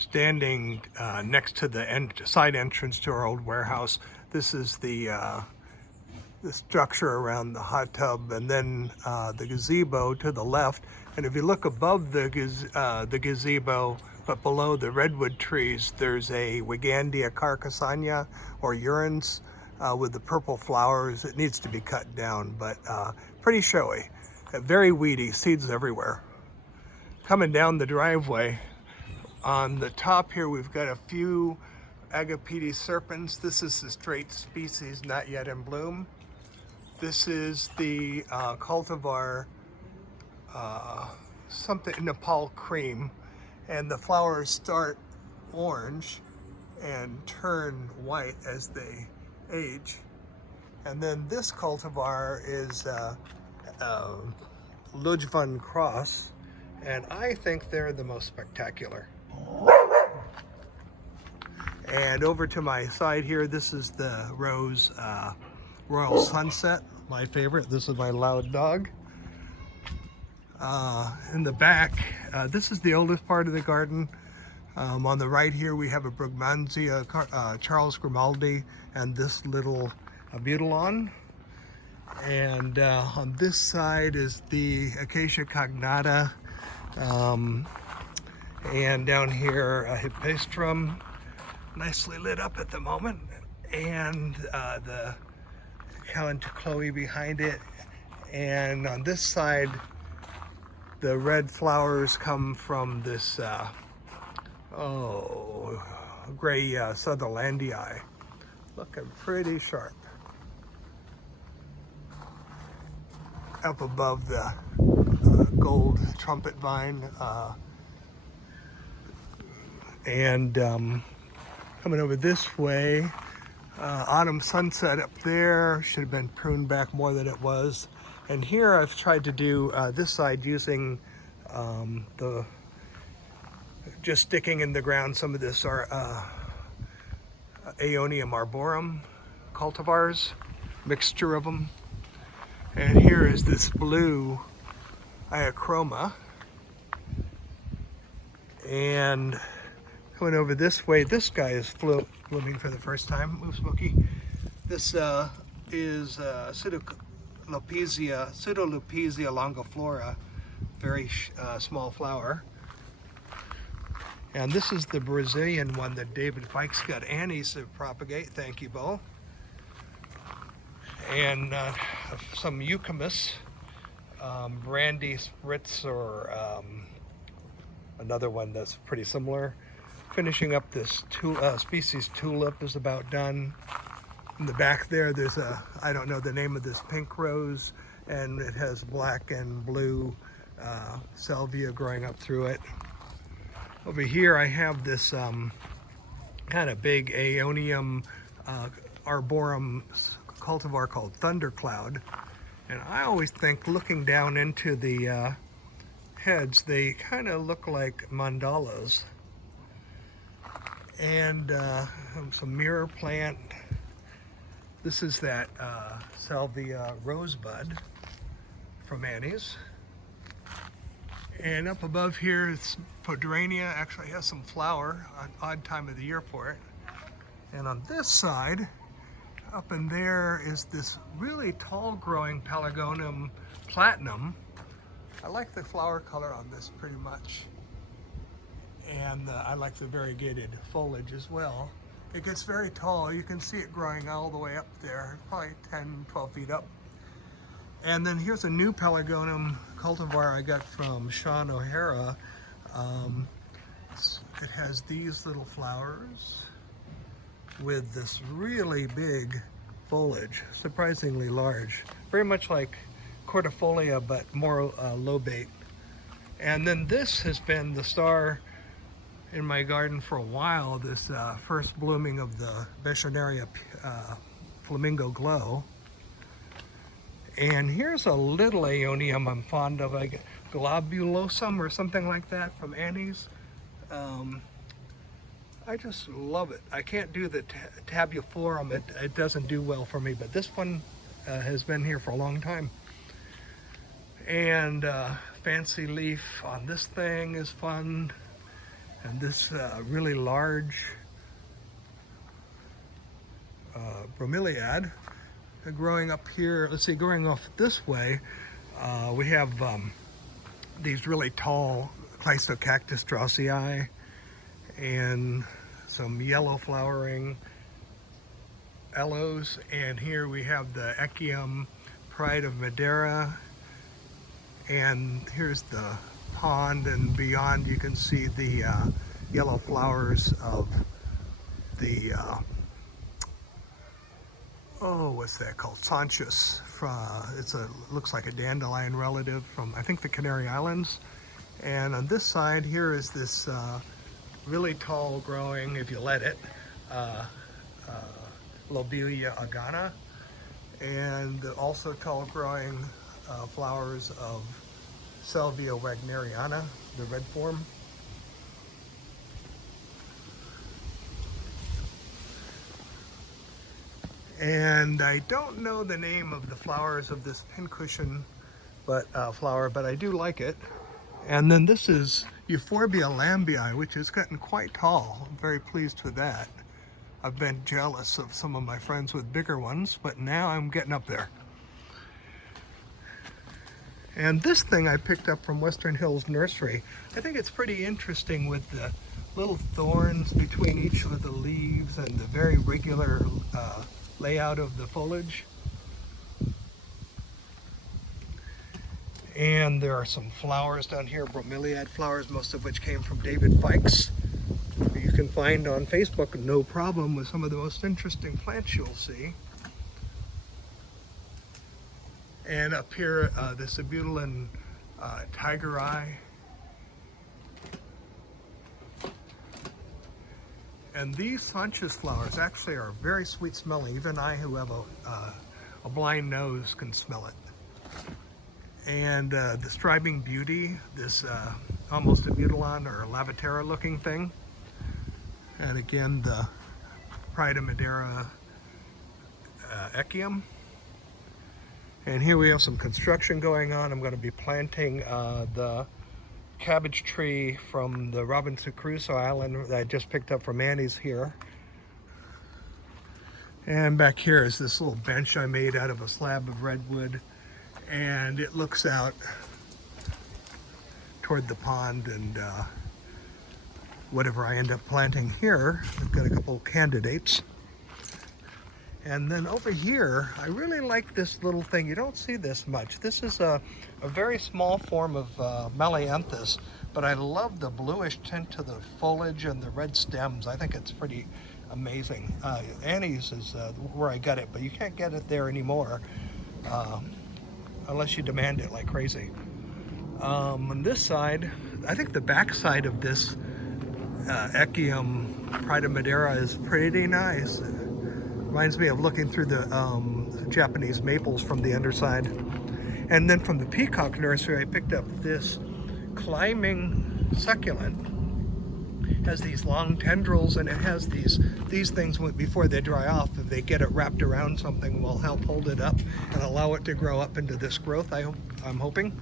standing next to the side entrance to our old warehouse. This is the structure around the hot tub, and then the gazebo to the left. And if you look above the gazebo, but below the redwood trees, there's a Wigandia carcassania, or urens, with the purple flowers. It needs to be cut down, but pretty showy. Very weedy, seeds everywhere. Coming down the driveway, on the top here we've got a few Agapetes serpens. This is the straight species, not yet in bloom. This is the cultivar something Nepal cream, and the flowers start orange and turn white as they age. And then this cultivar is Lujvan cross, and I think they're the most spectacular. And over to my side here, this is the rose Royal Sunset, my favorite. This is my loud dog. In the back, this is the oldest part of the garden. On the right here we have a Brugmansia, Charles Grimaldi, and this little Butylon. And on this side is the Acacia cognata, and down here a Hippastrum, nicely lit up at the moment, and the Calentocloe behind it. And on this side, the red flowers come from this gray Sutherlandii, looking pretty sharp. Up above the gold trumpet vine, and coming over this way, autumn sunset up there. Should have been pruned back more than it was. And here I've tried to do this side using just sticking in the ground some of this Aeonium arboreum cultivars, mixture of them. And here is this blue Iachroma. And coming over this way, this guy is blooming for the first time. Move, Smokey. This is Pseudolepizia longiflora, very small flower. And this is the Brazilian one that David Fikes got annies to propagate. Thank you, Bo. And some Euchemus, Brandy Spritz, or another one that's pretty similar. Finishing up this species tulip is about done. In the back there's I don't know the name of this pink rose, and it has black and blue salvia growing up through it. Over here I have this kind of big Aeonium arboreum cultivar called Thundercloud. And I always think, looking down into the heads, they kind of look like mandalas. And some mirror plant. This is that salvia rosebud from Annie's. And up above here, it's Podrania. Actually has some flower, an odd time of the year for it. And on this side, up in there, is this really tall growing Pelargonium platinum. I like the flower color on this pretty much. And I like the variegated foliage as well. It gets very tall. You can see it growing all the way up there, probably 10, 12 feet up. And then here's a new Pelargonium cultivar I got from Sean O'Hara. It has these little flowers with this really big foliage, surprisingly large. Very much like cordifolia, but more lobate. And then this has been the star in my garden for a while, this first blooming of the Bechonaria Flamingo Glow. And here's a little Aeonium I'm fond of, like globulosum or something like that from Annie's. I just love it. I can't do the tabuliflorum, it doesn't do well for me, but this one has been here for a long time. And fancy leaf on this thing is fun. And this really large bromeliad growing up here. Let's see, going off this way, we have these really tall Cleistocactus straussii and some yellow flowering aloes. And here we have the Echium Pride of Madeira. And here's the pond, and beyond you can see the yellow flowers of the oh, what's that called? Sanchez. Looks like a dandelion relative from, I think, the Canary Islands. And on this side here is this really tall growing, if you let it, Lobelia agana, and also tall growing flowers of Salvia wagneriana, the red form. And I don't know the name of the flowers of this pincushion flower, but I do like it. And then this is Euphorbia lambii, which has gotten quite tall. I'm very pleased with that. I've been jealous of some of my friends with bigger ones, but now I'm getting up there. And this thing I picked up from Western Hills Nursery. I think it's pretty interesting with the little thorns between each of the leaves and the very regular layout of the foliage. And there are some flowers down here, bromeliad flowers, most of which came from David Fikes, who you can find on Facebook no problem, with some of the most interesting plants you'll see. And up here, the Sibutylin tiger eye. And these Sanchez flowers actually are very sweet smelling. Even I, who have a blind nose, can smell it. And the striping beauty, this almost a Mutilon or a Lavatera looking thing. And again, the Pride of Madeira Echium. And here we have some construction going on. I'm going to be planting the cabbage tree from the Robinson Crusoe Island that I just picked up from Annie's here. And back here is this little bench I made out of a slab of redwood, and it looks out toward the pond and whatever I end up planting here. I've got a couple of candidates. And then over here, I really like this little thing. You don't see this much. This is a very small form of Melianthus, but I love the bluish tint to the foliage and the red stems. I think it's pretty amazing. Annie's is where I got it, but you can't get it there anymore unless you demand it like crazy. On this side, I think the back side of this Echium Pride of Madeira is pretty nice. Reminds me of looking through the Japanese maples from the underside. And then from the peacock nursery, I picked up this climbing succulent. It has these long tendrils, and it has these things before they dry off. If they get it wrapped around something, will help hold it up and allow it to grow up into this growth, I'm hoping.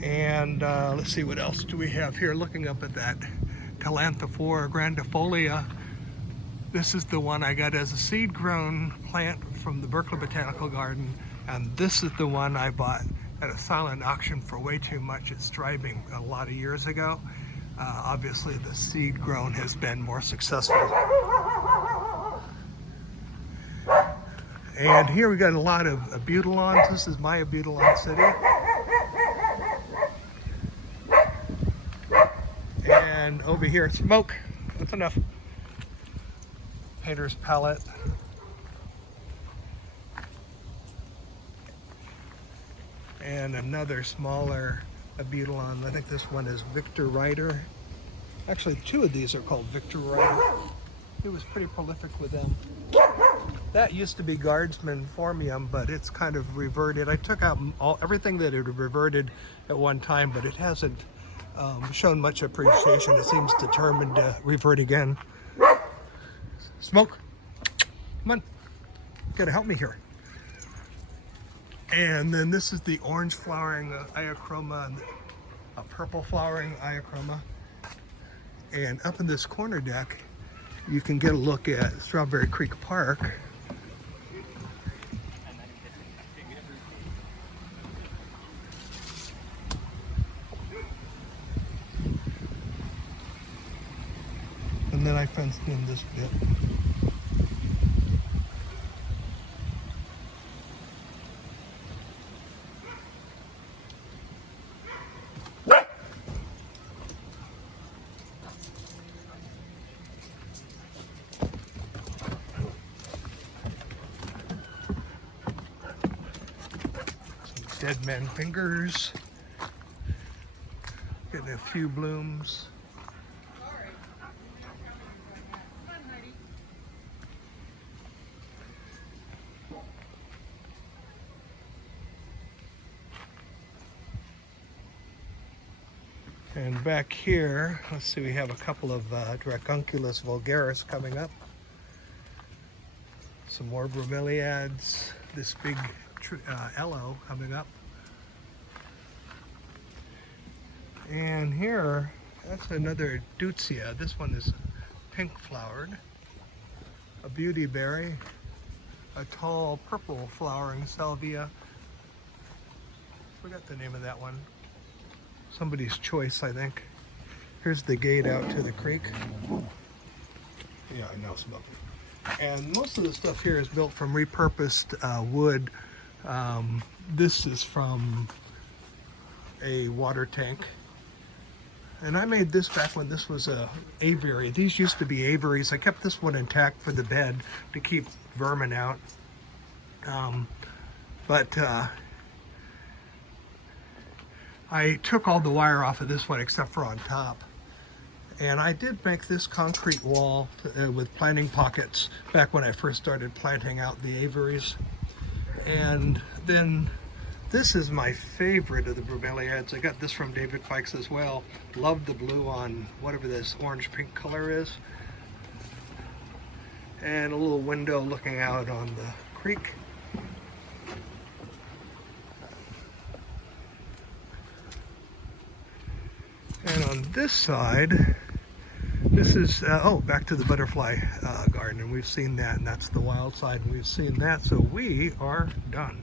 And let's see, what else do we have here? Looking up at that Calanthophora grandifolia. This is the one I got as a seed-grown plant from the Berkeley Botanical Garden, and this is the one I bought at a silent auction for way too much at Stribing a lot of years ago. Obviously, the seed-grown has been more successful. And here we got a lot of Abutylons. This is my Abutylon City. And over here, smoke. That's enough. Painter's palette. And another smaller Abutylon. I think this one is Victor Ryder. Actually, two of these are called Victor Ryder. He was pretty prolific with them. That used to be Guardsman Formium, but it's kind of reverted. I took out everything that had reverted at one time, but it hasn't shown much appreciation. It seems determined to revert again. Smoke, come on, you gotta help me here. And then this is the orange flowering Iochroma and a purple flowering Iochroma. And up in this corner deck, you can get a look at Strawberry Creek Park. And then I fenced in this bit. Dead man fingers, getting a few blooms. And back here, let's see, we have a couple of Dracunculus vulgaris coming up. Some more bromeliads, this big aloe coming up. And here, that's another deutzia. This one is pink flowered. A beauty berry. A tall purple flowering salvia. Forgot the name of that one. Somebody's choice, I think. Here's the gate out to the creek. Yeah, I know, smoking. And most of the stuff here is built from repurposed wood. This is from a water tank. And I made this back when this was a aviary. These used to be aviaries. I kept this one intact for the bed to keep vermin out. I took all the wire off of this one except for on top. And I did make this concrete wall with planting pockets back when I first started planting out the aviaries. And then this is my favorite of the bromeliads. I got this from David Fikes as well. Love the blue on whatever this orange-pink color is. And a little window looking out on the creek. And on this side, this is, back to the butterfly garden, and we've seen that, and that's the wild side, and we've seen that, so we are done.